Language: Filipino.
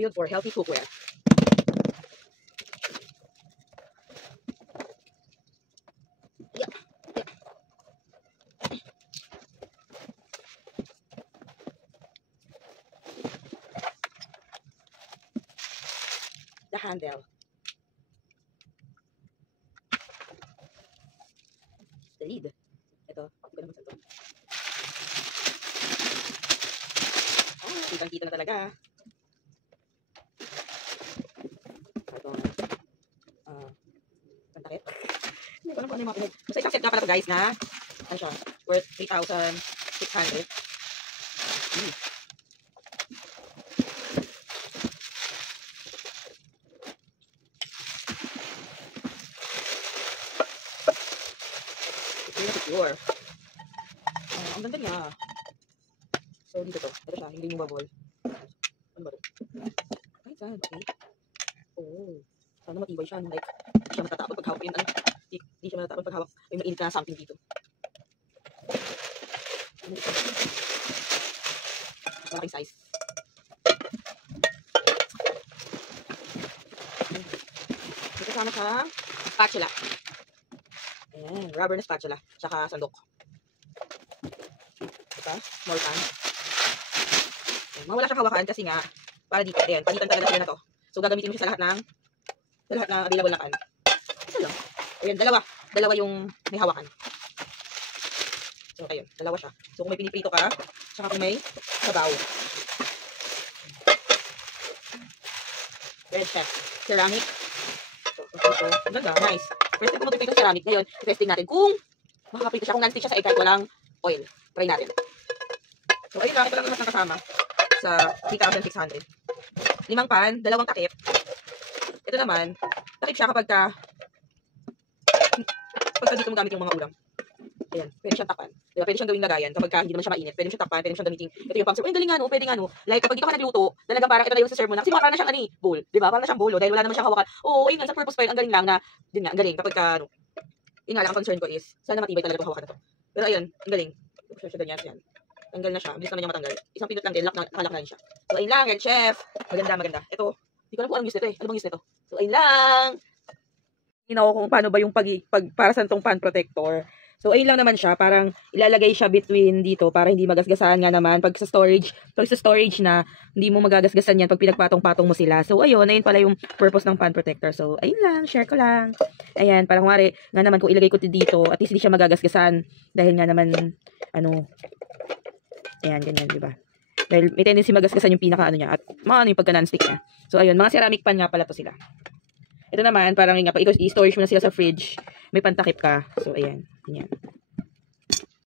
Built for healthy cookware. Yeah. The handle. The lid. Ito, hindi ko naman sa ito. Kitang-kita na talaga. Ito, pantakip. Hindi ko alam kung ano yung mga pinag. Basta isang set nga pala ito guys na, ano siya, worth 3,600. Secure. Ang ganda niya. So, dito to. Ito siya, hindi movable. Ano ba to? Ay, saan? Okay. Oh. Sana matibay siya. Like, hindi siya matatapon paghawak yun. Hindi siya matatapon paghawak. Ay, mainit na something dito. Malaking size. May kasama siyang spatula. Ayan, rubber na spatula. Tsaka sandok. Ito, small pan. Ayan, mawala siyang hawakan kasi nga, para dito. Ayan, palitan talaga sila na to. So, gagamitin mo siya sa lahat ng available na pan. Ito lang. Ayan, dalawa yung may hawakan. So, ayun, dalawa siya. So, kung may piniprito ka, tsaka kung may sabaw. Red chef. Ceramic. So, ang ganda, nice. First time ko mag-prito ng ceramic. Ngayon, testing natin kung makakaprito siya, kung non-stick siya sa egg kahit walang oil. Try natin. So, ayun lang, ito lang naman ang kasama sa 3,600. 5 pan, 2 takip. Ito naman, takip siya kapag dito mo gamit yung mga ulam. Ayan, pwede siyang takpan. Diba? Pwede siyang gawing lagayan kapag hindi naman siya mainit. Pwede siyang takpan, pwede siyang gamitin. Ito yung pang serve. Ay, galing nga no, pwede nga no. Like, kapag dito ka nagluto, talagang parang ito na yung serve mo na. Kasi parang na siyang bowl. Diba? Parang na siyang bowl, dahil wala naman siyang hawakan. Oo, ayun nga, sa purpose pa yun, ang galing lang na, yun nga, ang galing. Kapag yun nga lang, ang concern ko is, sana matibay talaga itong hawakan na to. Pero ayun, ang galing. Siya ganyan, yan. Tanggal na siya, bilis naman niya matanggal. Isang pindot lang din, nakalak na rin siya. So, ayun lang, Red Chef. Maganda. Ito, hindi ko alam kung anong use nito eh. Ano bang use nito? So, ayun lang. Ginawa ko kung paano ba yung para sa itong pan protector. So, ayun lang naman siya. Parang ilalagay siya between dito para hindi magasgasan nga naman. Pag sa storage na, hindi mo magagasgasan yan pag pinagpatong-patong mo sila. So, ayun pala yung purpose ng pan protector. So, ayun lang. Share ko lang. Ayan, parang kumari, nga naman kung ilagay ko dito, at least hindi siya magagasgasan. Dahil nga naman, ayan, ganyan, diba? Dahil may tendency magasgasan yung pinaka niya. At yung pagka non-stick niya. So, ayun, mga ceramic pan nga pala to sila. Ito naman, parang nga, pag i-storage mo na sila sa fridge, may pantakip ka. So, ayan. Ganyan.